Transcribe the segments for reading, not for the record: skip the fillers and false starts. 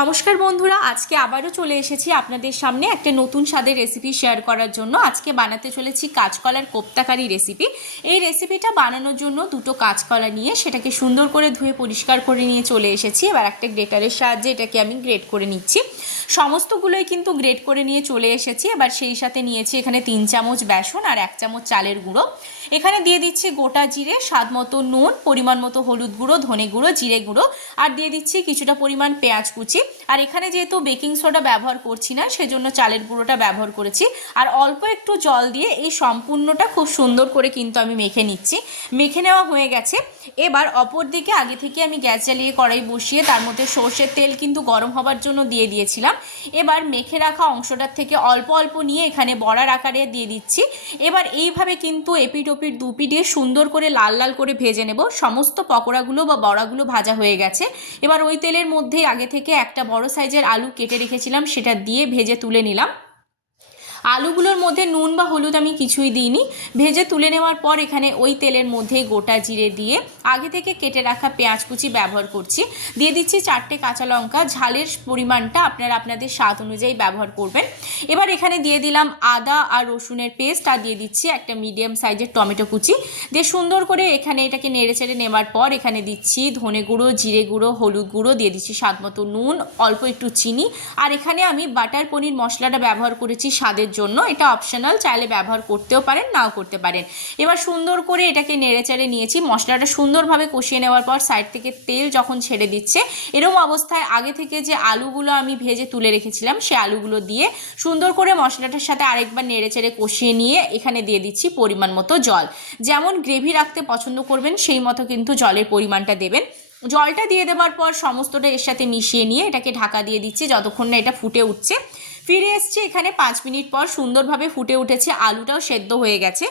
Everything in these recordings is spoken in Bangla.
নমস্কার বন্ধুরা, আজকে আবারও চলে এসেছি আপনাদের সামনে একটা নতুন স্বাদের রেসিপি শেয়ার করার জন্য। আজকে বানাতে চলেছি কাঁচকলার কোপ্তাকারি রেসিপি। এই রেসিপিটা বানানোর জন্য দুটো কাঁচকলা নিয়ে সেটাকে সুন্দর করে ধুয়ে পরিষ্কার করে নিয়ে চলে এসেছি। এবার একটা গ্রেটারের সাহায্যে এটাকে আমি গ্রেট করে নিচ্ছি। সমস্তগুলোই কিন্তু গ্রেট করে নিয়ে চলে এসেছি। এবার সেই সাথে নিয়েছি এখানে 3 চামচ বেসন আর 1 চামচ চালের গুঁড়ো। এখানে দিয়ে দিচ্ছি গোটা জিরে, স্বাদ মতো নুন, পরিমাণ মতো হলুদ গুঁড়ো, ধনে গুঁড়ো, জিরে গুঁড়ো, আর দিয়ে দিচ্ছি কিছুটা পরিমাণ পেঁয়াজ কুচি। আর এখানে যেহেতু বেকিং সোডা ব্যবহার করছি না, সেজন্য চালের গুঁড়োটা ব্যবহার করেছি। আর অল্প একটু জল দিয়ে এই সম্পূর্ণটা খুব সুন্দর করে কিন্তু আমি মেখে নিচ্ছি। মেখে নেওয়া হয়ে গেছে। এবার অপর দিকে আগে থেকে আমি গ্যাস জ্বালিয়ে কড়াই বসিয়ে তার মধ্যে সর্ষের তেল কিন্তু গরম হবার জন্য দিয়ে দিয়েছিলাম। এবার মেখে রাখা অংশটার থেকে অল্প অল্প নিয়ে এখানে বড়ার আকারে দিয়ে দিচ্ছি। এবার এইভাবে কিন্তু এপিট ওপিট দুপিট দিয়ে সুন্দর করে লাল লাল করে ভেজে নেব। সমস্ত পকোড়াগুলো বা বড়াগুলো ভাজা হয়ে গেছে। এবার ওই তেলের মধ্যেই আগে থেকে একটা বড় সাইজের আলু কেটে রেখেছিলাম, সেটা দিয়ে ভেজে তুলে নিলাম। আলুগুলোর মধ্যে নুন বা হলুদ আমি কিছুই দিইনি। ভেজে তুলে নেওয়ার পর এখানে ওই তেলের মধ্যে গোটা জিরে দিয়ে আগে থেকে কেটে রাখা পেঁয়াজ কুচি ব্যবহার করছি। দিয়ে দিচ্ছি 4টে কাঁচা লঙ্কা। ঝালের পরিমাণটা আপনারা আপনাদের স্বাদ অনুযায়ী ব্যবহার করবেন। এবার এখানে দিয়ে দিলাম আদা আর রসুনের পেস্ট, আর দিয়ে দিচ্ছি একটা মিডিয়াম সাইজের টমেটো কুচি। দিয়ে সুন্দর করে এখানে এটাকে নেড়ে চেড়ে নেওয়ার পর এখানে দিচ্ছি ধনে গুঁড়ো, জিরে গুঁড়ো, হলুদ গুঁড়ো, দিয়ে দিচ্ছি স্বাদ মতো নুন, অল্প একটু চিনি। আর এখানে আমি বাটার পনির মশলাটা ব্যবহার করেছি স্বাদের জন্য। এটা অপশনাল, চাইলে ব্যবহার করতেও পারেন, নাও করতে পারেন। এবার সুন্দর করে এটাকে নেড়েচেড়ে নিয়েছি। মশলাটা সুন্দরভাবে কষিয়ে নেওয়ার পর সাইড থেকে তেল যখন ছেড়ে দিচ্ছে, এরকম অবস্থায় আগে থেকে যে আলুগুলো আমি ভেজে তুলে রেখেছিলাম সেই আলুগুলো দিয়ে সুন্দর করে মশলাটার সাথে আরেকবার নেড়েচেড়ে কষিয়ে নিয়ে এখানে দিয়ে দিচ্ছি পরিমাণ মতো জল। যেমন গ্রেভি রাখতে পছন্দ করবেন সেই মতো কিন্তু জলের পরিমাণটা দেবেন। জলটা দিয়ে দেওয়ার পর সমস্তটা এর সাথে মিশিয়ে নিয়ে এটাকে ঢাকা দিয়ে দিচ্ছি যতক্ষণ না এটা ফুটে উঠছে। ফিরে এসছি এখানে 5 মিনিট পর। সুন্দরভাবে ফুটে উঠেছে, আলুটাও সেদ্ধ হয়ে গেছে।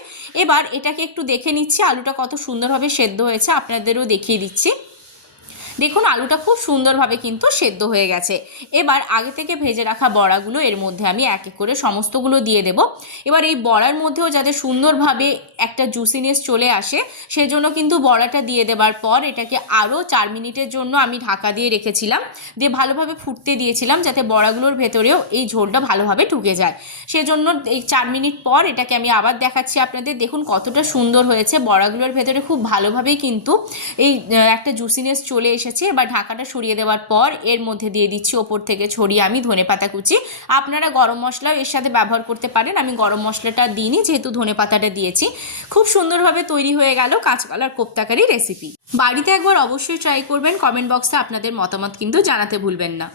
এবার এটাকে একটু দেখে নিচ্ছি আলুটা কত সুন্দরভাবে সেদ্ধ হয়েছে, আপনাদেরও দেখিয়ে দিচ্ছি। দেখুন আলুটা খুব সুন্দরভাবে কিন্তু সেদ্ধ হয়ে গেছে। এবার আগে থেকে ভেজে রাখা বড়াগুলো এর মধ্যে আমি এক এক করে সমস্তগুলো দিয়ে দেব। এবার এই বড়ার মধ্যেও যাতে সুন্দরভাবে একটা জুসিনেস চলে আসে, সেজন্য কিন্তু বড়াটা দিয়ে দেওয়ার পর এটাকে আরও 4 মিনিটের জন্য আমি ঢাকা দিয়ে রেখেছিলাম। দিয়ে ভালোভাবে ফুটতে দিয়েছিলাম যাতে বড়াগুলোর ভেতরেও এই ঝোলটা ভালোভাবে ঢুকে যায়। সেজন্য এই 4 মিনিট পর এটাকে আমি আবার দেখাচ্ছি আপনাদের। দেখুন কতটা সুন্দর হয়েছে। বড়াগুলোর ভেতরে খুব ভালোভাবেই কিন্তু এই একটা জুসিনেস চলে এসেছে। এবার ঢাকাটা সরিয়ে দেওয়ার পর এর মধ্যে দিয়ে দিচ্ছি ওপর থেকে ছড়িয়ে আমি ধনেপাতা কুচি। আপনারা গরম মশলাও এর সাথে ব্যবহার করতে পারেন, আমি গরম মশলাটা দিইনি যেহেতু ধনেপাতাটা দিয়েছি। খুব সুন্দরভাবে তৈরি হয়ে গেল কাঁচকলার কোপ্তাকারি রেসিপি। বাড়িতে একবার অবশ্যই ট্রাই করবেন। কমেন্ট বক্সে আপনাদের মতামত কিন্তু জানাতে ভুলবেন না।